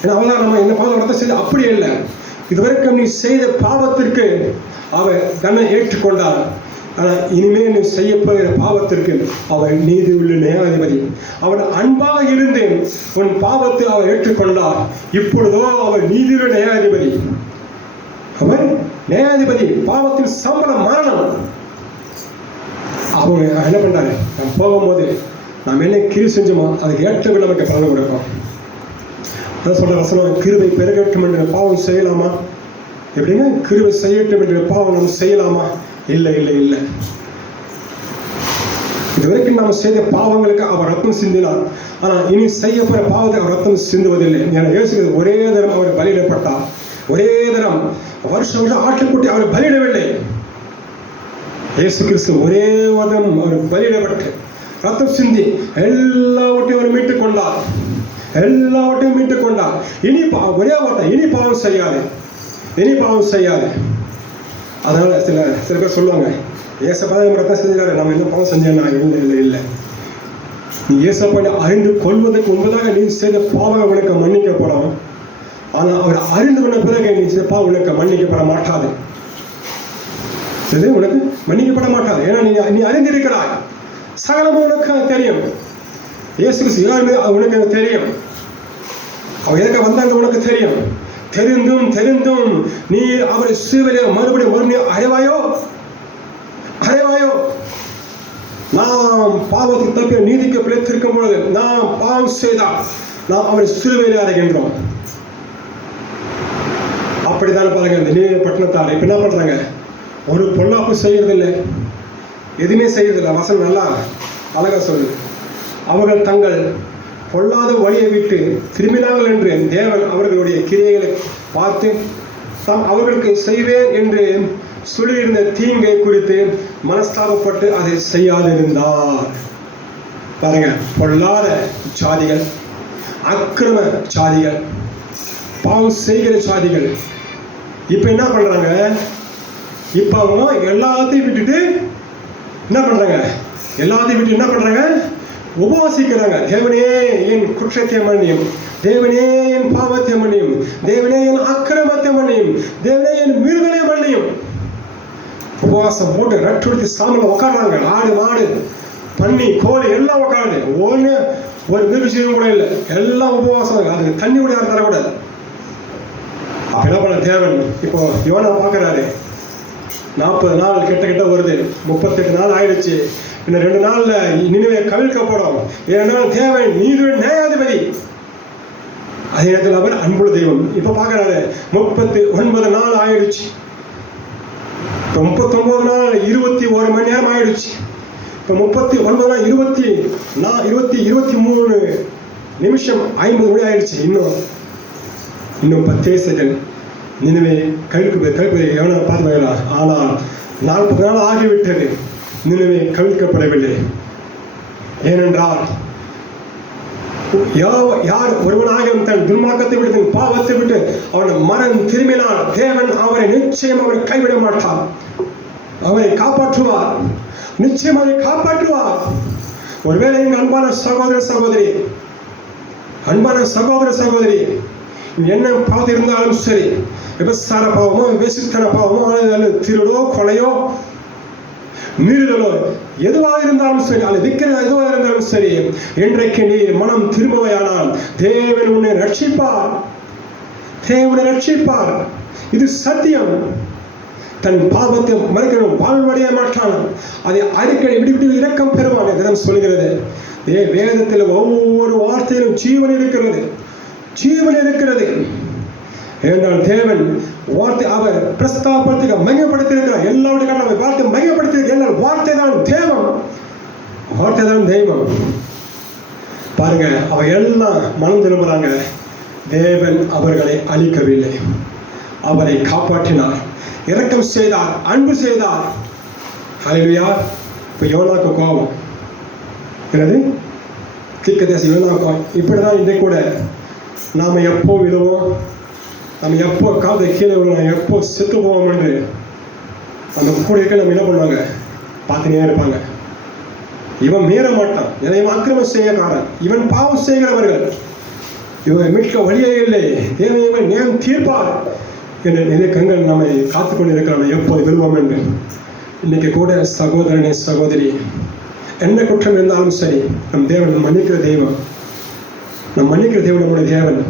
ஏன்னா அவதான் நம்ம என்ன பாவம் ரத்தம் செய்து அப்படி இல்லை. இதுவரைக்கும் நீ செய்த பாவத்திற்கு அவர் தன்னை ஏற்றுக்கொண்டார். ஆனால் இனிமேல் நீ செய்ய போகிற பாவத்திற்கு அவர் நீதி உள்ள நியாயாதிபதி. அவர் அன்பாக இருந்து உன் பாவத்தை அவர் ஏற்றுக்கொண்டார். இப்பொழுதோ அவர் நீதியுள்ள நியாயாதிபதி. அவர் நியாயாதிபதி. பாவத்தின் சம்பளம் மரணம். அவங்க என்ன பண்றாரு, நம்ம போகும்போது நாம் என்ன கிரி செஞ்சோமோ அதுக்கு ஏற்றபடி நமக்கு பலன் கொடுக்கும். அதான் சொல்ற வசனம், கிருபை பெருகட்டும் என்று பாவம் செய்யலாமா? எப்படின்னா கிருபை செய்யட்டும் என்று பாவம் நம்ம செய்யலாமா? இல்லை. இதுவரைக்கும் நாம் செய்த பாவங்களுக்கு அவர் ரத்தம் சிந்தினார். ஆனால் இனி செய்ய போற பாவத்தை அவர் ரத்தம் சிந்துவதில்லை. என இயேசு ஒரே தரம் அவர் பலியிடப்பட்டார். ஒரே தரம் வருஷம் ஆட்டுக்குட்டி அவர் பலியிடவில்லை. இயேசு கிறிஸ்து ஒரே வதம் அவர் பலியிடப்பட்டு ரத்தம் சிந்தி எல்லாவற்றையும் அவர் மீட்டுக் கொண்டார். எல்லாவற்றையும் மீட்டுக் கொண்டார். இனி ஒரே வார்த்தை, இனி பாவம் செய்யாது, இனி பாவம் செய்யாது. அதனால சில பேர் சொல்லுவாங்க, ஏசப்பா ரத்தம் செஞ்சாரு, நம்ம என்ன பாவம் செஞ்சேன்னா இல்லை. நீ ஏசப்பாவை அறிந்து கொள்வதற்கு முன்பதாக நீ செய்த பாவம் உனக்கு மன்னிக்கப்படும். ஆனால் அவர் அறிந்து கொண்ட பிறகு நீ செய்த பாவம் உனக்கு மன்னிக்கப்பட மாட்டாது. உனக்கு மன்னிக்கப்பட மாட்டாது. ஏன்னா நீ அறிந்திருக்கிறாய். சகலமும் உனக்கு தெரியும். இயேசு கிறிஸ்து யாருமே உனக்கு தெரியும். அவர் எதுக்கு வந்தாங்க உனக்கு தெரியும். தெரிந்தும் நீ அவரை சிலுவையில் மறுபடியும் அறைவாயோ? நாம் பாவத்துக்கு தப்பி நீதிக்கு பிழைத்திருக்கும் பொழுது நாம் பாவம் செய்தால் நாம் அவரை சிலுவையில் அறைகின்றோம். அப்படித்தான் பாருங்க. இந்த நீதிய பட்டணத்தார் இப்ப என்ன பண்றாங்க? ஒரு பொல்லாப்பு செய்யறதில்லை, எதுவுமே செய்யறதில்லை. வசனம் நல்லா அழகா சொல்லுது. அவர்கள் தங்கள் பொல்லாத வழியை விட்டு திரும்பினார்கள் என்று தேவன் அவர்களுடைய கிரியைகளை பார்த்து தாம் அவர்களுக்கு செய்வேன் என்று சொல்லியிருந்த தீங்கை குறித்து மனஸ்தாபப்பட்டு அதை செய்யாதிருந்தார். பாருங்க, பொல்லாத சாதிகள், அக்கிரம சாதிகள், பாவம் செய்கிற சாதிகள் இப்ப என்ன பண்றாங்க? இப்ப அவங்க எல்லாத்தையும் விட்டுட்டு என்ன பண்றாங்க? உபவாசிக்கிறாங்க. தேவனே என் குற்றத்தை மன்னியும், தேவனே என் பாவத்தை மன்னியும், தேவனே என் அக்கிரமத்தை மன்னியும், தேவனே என் மீறுதலை மன்னியும். உபவாசம் போட்டு ரட்டுடுத்து சாமியில் உட்காடுறாங்க. ஆடு மாடு பன்னி கோழி எல்லாம் உட்காருது. ஒரு மிருகஜீவம் கூட இல்லை, எல்லாம் உபவாசம். அது தண்ணி கூட யாரும் தரக்கூடாது. அப்ப என்ன பண்ண தேவன்? இப்போ யோனா பார்க்கறாரு, 40 நாள் கிட்ட வருது, 38 நாள் ஆயிடுச்சு. இன்னும் 2 நாள்ல நினைவே கவிழ்க்கப்படும். ஏனால் தேவன் நீதி நியாயாதிபதி, அதே நேரத்தில் அவர் அன்புள்ள தெய்வம். இப்ப பார்க்கறாரு, 39 நாள் ஆயிடுச்சு. 39 நாள் 21 மணி நேரம் ஆயிடுச்சு. இப்ப 39 நாள் 23 நிமிஷம் 50 மணி ஆயிடுச்சு. இன்னும் 10 செகண்ட் நினைவே கவிழ்ப்பு எவனை பார்த்து. ஆனால் 40 நாள் ஆகிவிட்டது, நினைவே கவிழ்க்கப்படவில்லை. ஏனென்றால் யார் ஒருவனாக தன் துன்மார்க்கத்தை விட்டு தன் பாவத்தை விட்டு அவன் மனம் திரும்பினால் தேவன் அவரை நிச்சயம் அவரை கைவிட மாட்டார். அவரை காப்பாற்றுவார், நிச்சயம் அவரை காப்பாற்றுவார். ஒருவேளை எங்க அன்பான சகோதர சகோதரி என்ன பாவம் இருந்தாலும் சரி, விபச்சார பாவமோ விபசித்தன பாவமோ, திருடோ கொலையோ மீறுதலோ எதுவாக இருந்தாலும் சரி, அல்லது விற்கிறது எதுவாக இருந்தாலும் சரி, இன்றைக்கு நீ மனம் திரும்பவையானால் தேவன் உன்னை ரட்சிப்பார். இது சத்தியம். தன் பாவத்தை மறைக்கணும், வாழ்வடைய மாட்டான். அதை அடிக்கடி விட்டு இரக்கம் பெறுவான். இதெல்லாம் சொல்கிறது. வேதத்தில் ஒவ்வொரு வார்த்தையிலும் ஜீவன் இருக்கிறது. என்றால் தேவன் வார்த்தை அவர் பிரஸ்தாபத்துக்கு மையப்படுத்தியிருக்கிறார். எல்லாருடைய வார்த்தை மையப்படுத்தியிருக்க. என்றால் வார்த்தை தான் தெய்வம். பாருங்க, அவ எல்லாம் மனம் திரும்புறாங்க. தேவன் அவர்களை அழிக்கவில்லை, அவரை காப்பாற்றினார், இரக்கம் செய்தார், அன்பு செய்தார். ஹல்லேலூயா. இப்ப யோனாக்கு கோபம் தீர்க்கதரிசி யோனாக்கு. இப்படிதான் இன்றைக்கு கூட நாம எப்போ விழுவோம், நம்ம எப்போ காலத்தை கீழே விழுவோம், எப்போ செத்து போவோம் என்று அந்த கூட இருக்க நம்ம என்ன பண்ணுவாங்க? பார்த்துனே இருப்பாங்க. இவன் மீற மாட்டான், இவன் அக்கிரமம் செய்யக்காரன், இவன் பாவம் செய்கிறவர்கள், இவன் மீட்க வழியே இல்லை, தேவன் இவன் நேம் தீர்ப்பார் என்று நிறைய கண்கள் நம்மை காத்துக்கொண்டு இருக்கிறான் எப்போது விழுவோம் என்று. இன்னைக்கு கூட சகோதரனே சகோதரி, என்ன குற்றம் இருந்தாலும் சரி, நம் தேவன் மன்னிக்கிற தெய்வம். நம்முடைய தேவன்.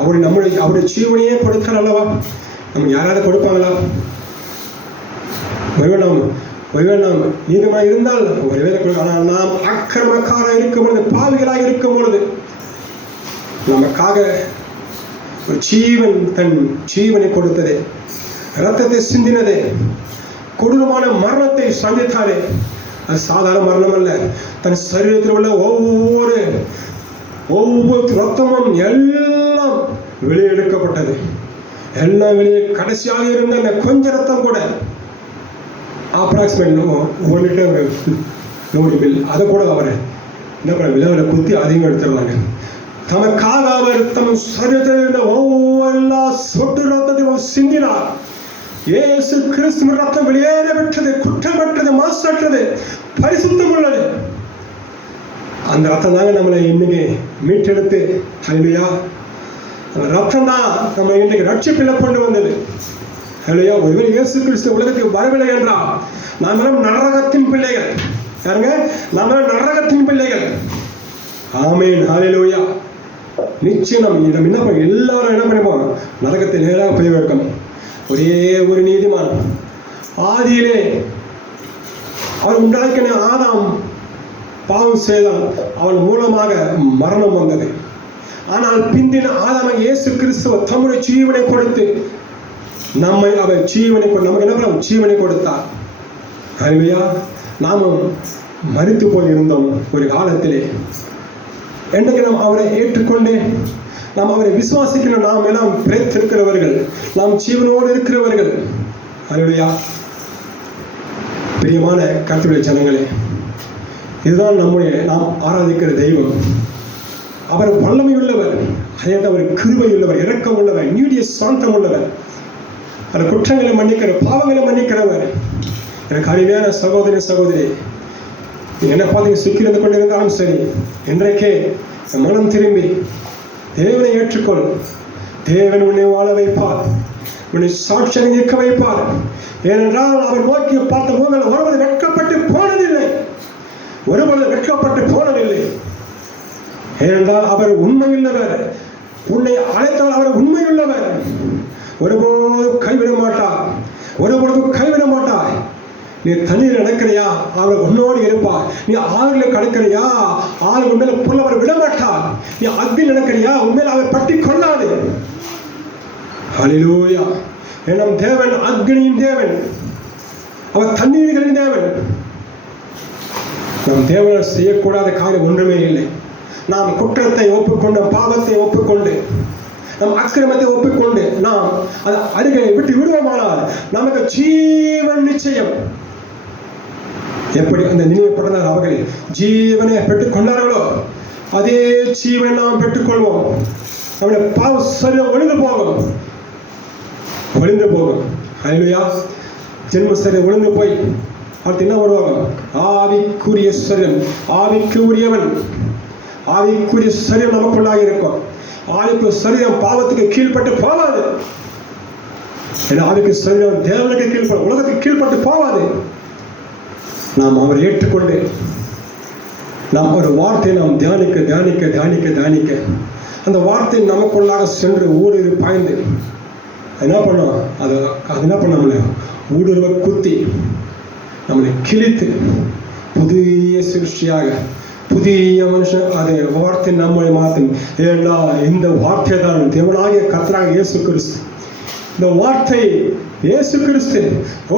அவருடைய ஜீவனையே கொடுத்தார் அல்லவா? நம்ம யாராவது கொடுப்பாங்களா? நாம் நீதமாக இருந்தால் ஒருவேளை கொடுக்க. ஆனால் நாம் அக்கிரமக்காராக இருக்கும் பொழுது, பாவிகளாக இருக்கும் பொழுது, நமக்காக ஒரு ஜீவன் தன் ஜீவனை கொடுத்ததே, இரத்தத்தை சிந்தினதே, கொடூரமான மரணத்தை சந்தித்தாரே. அது சாதாரண மரணம் அல்ல. தன் சரீரத்தில் உள்ள ஒவ்வொரு ரத்தமும் எல்லாம் வெளியெடுக்கப்பட்டது. எல்லாம் வெளியே. கடைசியாக இருந்த அந்த கொஞ்ச ரத்தம் கூட அப்ராக்சிமேட் 1 லிட்டர் நூறு பில், அதை கூட அவர் என்ன பண்ண விலவில் குத்தி அதிகம் எடுத்துருவாங்க. தமக்காக அவர் தம் சரீரத்தில் ஒவ்வொரு சொட்டு ரத்தத்தையும் சிந்தினார். இயேசு கிறிஸ்துவின் ரத்தம் வெளியேற பெற்றது, குற்றமற்றது, மாசற்றது, பரிசுத்தம் உள்ளது. அந்த ரத்தம் தாங்க நம்மளை இன்னைக்கு மீட்டெடுத்து, ஹல்லேலூயா, அந்த ரத்தம் தான் நம்மளை இன்னைக்கு ரட்சிப்பில் கொண்டு வந்தது. ஹல்லேலூயா. ஒருவேளை இயேசு கிறிஸ்து உலகத்துக்கு வரவில்லை என்றால் நாம் நரகத்தின் பிள்ளைகள். யாருங்க? நாம் நரகத்தின் பிள்ளைகள். ஆமென், ஹல்லேலூயா. நிச்சயம் நம்ம என்ன பண்ண எல்லாரும் என்ன பண்ணிப்போம்? நரகத்தை நேராக போய் வைக்கணும். ஒரே ஒரு நீதிமான் ஆதியிலே அவர் உண்டாக்கின ஆதாம் பாவம் செய்தான், அவன் மூலமாக மரணம் வந்தது. ஆனால் பிந்தின ஆதாம இயேசு கிறிஸ்துவ தம்முடைய ஜீவனை கொடுத்து நம்மை அவர் ஜீவனை நமக்கு என்ன பண்ண ஜீவனை கொடுத்தார். ஹல்லேலூயா. நாமும் மரித்து போய் இருந்தோம் ஒரு காலத்திலே. என்றைக்கு நாம் அவரை ஏற்றுக்கொண்டு நாம் அவரை விசுவாசிக்கணும். நாம் எல்லாம் பிழைத்திருக்கிறவர்கள், நாம் ஜீவனோடு இருக்கிறவர்கள். ஹல்லேலூயா. பிரியமான கர்த்தருடைய ஜனங்களே, இதுதான் நாம் ஆராதிக்கிற தெய்வம். அவர் வல்லமை உள்ளவர், அதே அவர் கிருபை உள்ளவர், இரக்கம் உள்ளவர், நீடிய சாந்தம் உள்ளவர், அந்த குற்றங்களை மன்னிக்கிற, பாவங்களை மன்னிக்கிறவர். எனக்கு அருமையான சகோதரி சகோதரி, என்ன பார்த்து சிக்கிருந்து கொண்டிருந்தாலும் சரி, இன்றைக்கே மனம் திரும்பி தேவனை ஏற்றுக்கொள். தேவன் உன்னை வாழ வைப்பார், உன்னை சாட்சியாக நிற்க வைப்பார். ஏனென்றால் அவர் நோக்கி பார்த்த முகங்கள் ஒருவது வெட்கப்பட்டு போனதில்லை, ஒருவது வெட்கப்பட்டு போனதில்லை. ஏனென்றால் அவர் உண்மையுள்ளவர். உன்னை அழைத்தால் அவர் உண்மையுள்ளவர். ஒருபோதும் கைவிட மாட்டார், ஒருபொழுதும் கைவிட மாட்டார். நீ தண்ணீர் நடக்கிறியா, அவர் உன்னோடு இருப்பார். நீ ஆறுல கடக்கிறியா, ஆறு உண்மையில புல் அவர் விடமாட்டார். நீ அக்னி நடக்கிறியா, உண்மையில அவர் பற்றி கொள்ளாது. ஹல்லேலூயா. நம் தேவன் அக்னியின் தேவன், அவர் தண்ணீர்களின் தேவன். நம் தேவனால் செய்யக்கூடாத காரியம் ஒன்றுமே இல்லை. நாம் குற்றத்தை ஒப்புக்கொண்டு, பாவத்தை ஒப்புக்கொண்டு, நம் அக்கிரமத்தை ஒப்புக்கொண்டு நாம் அதை அருகே விட்டு விடுவோமானால் நமக்கு ஜீவன் நிச்சயம். எப்படி அந்த நினைவுப்பட்டனர் அவர்கள் ஜீவனை பெற்றுக் கொண்டார்களோ அதே ஜீவனை நாம் பெற்றுக்கொள்வோம். நம்முடைய பாவ சரீரம் ஒளிந்து போகும், ஒளிந்து போகும். ஹல்லேலூயா. ஜென்ம சரீரம் ஒளிந்து போய் அடுத்து என்ன வருவாங்க? ஆவிக்குரிய சரீரம், ஆவிக்கு உரியவன், ஆவிக்குரிய சரீரம் நமக்குள்ளாக இருக்கும். ஆவிக்கு சரீரம் பாவத்துக்கு கீழ்பட்டு போவாது. ஆவிக்கு சரீரம் தேவனுக்கு கீழ்பட்டு, உலகத்துக்கு கீழ்பட்டு போவாது. நாம் அவரை ஏற்றுக்கொண்டு நாம் ஒரு வார்த்தையை நாம் தியானிக்க தியானிக்க தியானிக்க தியானிக்க அந்த வார்த்தை நமக்குள்ளாக சென்று ஊடுருவி பாய்ந்து என்ன பண்ணோம்? அது என்ன பண்ண நம்மளை ஊடுருவ குத்தி நம்மளை கிழித்து புதிய சிருஷ்டியாக, புதிய மனுஷன் அதை வார்த்தை நம்மளை மாற்றும். ஏன்னா இந்த வார்த்தை தான் தேவனாகிய கர்த்தராக இயேசு கிறிஸ்து. இந்த வார்த்தை இயேசு கிறிஸ்து,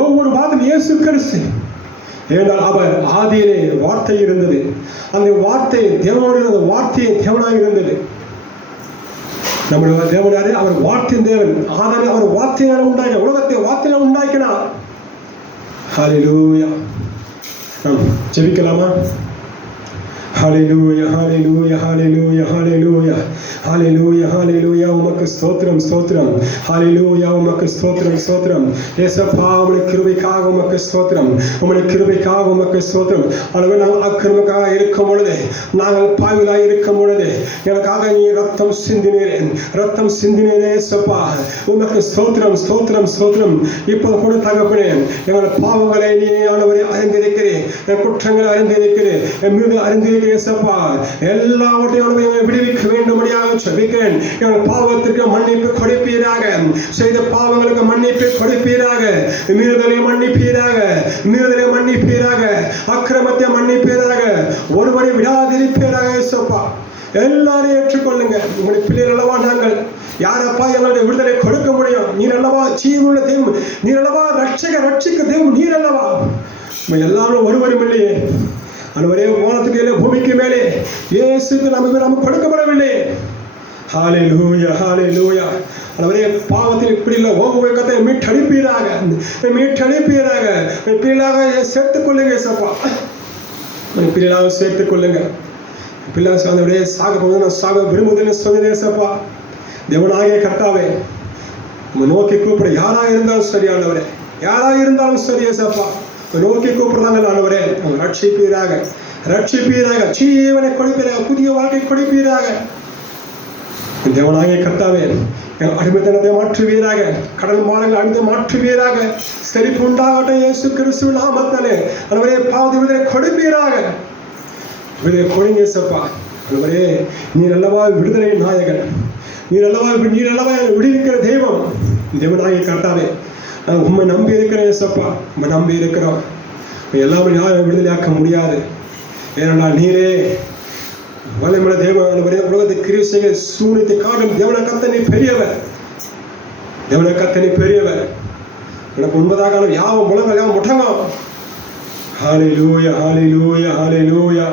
ஒவ்வொரு வார்த்தை இயேசு கிறிஸ்து. ஏனால் அவர் ஆதியிலே வார்த்தை இருந்தது, அந்த வார்த்தை தேவனோடு, அந்த வார்த்தையை தேவனாக இருந்தது. நம்முடைய தேவனாரே அவர் வார்த்தையின் தேவன். ஆதாமே அவர் வார்த்தையால் உண்டாக்கினார், உலகத்தை வார்த்தையால் உண்டாக்கினார். ஹல்லேலூயா. நாம் ஜெபிக்கலாமா? ஹல்லேலூயா, ஹல்லேலூயா, ஹல்லேலூயா, ஹல்லேலூயா, ஹல்லேலூயா, ஹல்லேலூயா. உமக்கு ஸ்தோத்திரம், ஸ்தோத்திரம். ஹல்லேலூயா, உமக்கு ஸ்தோத்திரம், ஸ்தோத்திரம். இயேசுவா, உம்முடைய கிருபைக்காக உமக்கு ஸ்தோத்திரம், உம்முடைய கிருபைக்காக உமக்கு ஸ்தோத்திரம். அளவு நாங்கள் அக்கிரமக்காக இருக்கும் பொழுது, நாங்கள் பாவிகளாக இருக்கும் பொழுது எனக்காக நீ ரத்தம் சிந்தினீரே, ரத்தம் சிந்தினீரே இயேசுவா. உமக்கு ஸ்தோத்திரம், ஸ்தோத்திரம், ஸ்தோத்திரம். இப்போது கூட தகப்பனே, எங்கள் பாவங்களை நீ ஆண்டவரே அறிந்திருக்கிறேன், என் குற்றங்களை அறிந்திருக்கிறேன், என் மீது அறிந்திருக்கிறேன். எல்லாவற்றையும் விடுவிக்க வேண்டும்படியாக ஜெபிக்கிறேன். எங்கள் பாவத்திற்கு மன்னிப்பு கொடுப்பீராக, செய்த பாவங்களுக்கு மன்னிப்பு கொடுப்பீராக, மீறுதலை மன்னிப்பீராக, மீறுதலை மன்னிப்பீராக, அக்கிரமத்தை மன்னிப்பீராக, ஒருவரை விடாதிருப்பீராக. இயேசுப்பா, எல்லாரையும் ஏற்றுக்கொள்ளுங்க. உங்களுடைய பிள்ளைகள் அல்லவா நாங்கள். யாரப்பா எங்களுடைய விடுதலை கொடுக்க முடியும்? நீர் அல்லவா ஜீவனுள்ள தெய்வம், நீர் அல்லவா ரட்சிக்க தெய்வம், நீர் அல்லவா. எல்லாரும் ஒருவரும் இல்லையே, அன்றுவரே வானத்துக்கு மேலே பூமிக்கு மேலே இயேசுக்கு நமக்கு கொடுக்கப்படவில்லை. ஹalleluya ஹalleluya. அவரே பாவத்தில் இப்படி இல்லை ஓகுவை கத்தை மீட்டடிப்பீராக பிள்ளைகளாக சேர்த்துக் கொள்ளுங்க சப்பா, பிள்ளைகளாக சேர்த்துக் கொள்ளுங்க. பிள்ளை அவருடைய சாக போது நான் சாக விரும்புவதுன்னு சொன்னதே சப்பா. தேவனாகிய கர்த்தாவே நோக்கி கூப்பிட யாரா இருந்தாலும் சரியானவரே, யாரா இருந்தாலும் சரியே சப்பா, நோக்கி கூப்பிடுறாங்க ஆண்டவரே. ரட்சிப்பீராக ஜீவனை கொடுப்பீராக, புதிய வாழ்க்கை கொடுப்பீராக. தேவனாகிய கர்த்தாவே அடிமைத்தனத்தை மாற்றுவீராக, கடல் மாறங்கள் அடிமை மாற்றுவீராக. செழிப்பு உண்டாகட்டும் இயேசு கிறிஸ்து நாமத்திலே. ஆண்டவரே பாவத்தை விடுதலை கொடுப்பீராக, விடுதலை கொடுங்க சப்பா. ஆண்டவரே நீர் அல்லவா விடுதலை நாயகன், நீர் அல்லவா விடுவிக்கிற தெய்வம். தேவனாகிய கர்த்தாவே உண்மை நம்பி இருக்கிறேன் சப்பா, உண்மை நம்பி இருக்கிறோம். எல்லாமே யாரும் விடுதலையாக்க முடியாது. ஏனென்றால் நீரே வல்லமையுள்ள தேவன். உலகத்தை கிரியை செய்ய சூனியத்தை காடும் தேவன கர்த்தனை பெரியவர், தேவன கர்த்தனை பெரியவர். எனக்கு உண்பதாக யாவும் முழங்கள் யாவும் முட்டங்கும். ஹalleluya ஹalleluya ஹalleluya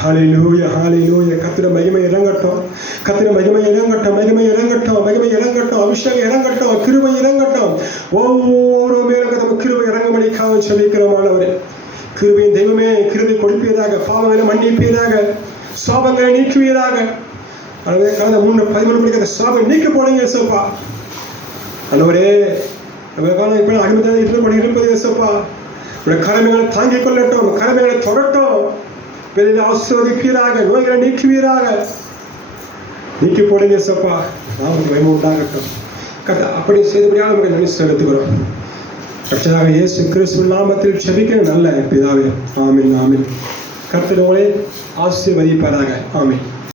ஹalleluya ஹalleluya. கர்த்தருடைய மகிமை இறங்கட்டும், கர்த்தருடைய மகிமை இறங்கட்டும், மகிமை இறங்கட்டும், மகிமை இறங்கட்டும், அபிஷேகம் இறங்கட்டும், கிருபை இறங்கட்டும். ஒவ்வொரு மேலும் நம்ம கிருபை இறங்கும்படிக்காக செபிக்கிறோமானவரே. கிருபையின் தெய்வமே கிருபை கொடுப்பீராக, பாவங்களை மன்னிப்பீராக, சாபங்களை நீக்குவீராக. கடந்த 13 மணிக்கு சாபம் நீக்க போனீங்க ஏசப்பா. ஆண்டவரே இப்போ அடிமையாக இருப்பது ஏசப்பா, கடமைகளை தாங்கிக் கொள்ளட்டும், கடமைகளை தொடரட்டும். ஆசீர்வதிப்பீராக, நோய்களை நீக்குவீராக, நீக்கி போடுங்க ஏசப்பா. நாமக்கு மகிமை உண்டாகட்டும். அப்படி செய்தபடியாக நமக்கு நன்றி செலுத்துகிறோம். கர்த்தராக இயேசு கிறிஸ்து நாமத்தில் ஜெபிக்க நல்ல பிதாவே. ஆமென் ஆமென். கர்த்தர் உங்களை ஆசீர்வதிப்பாராக. ஆமென்.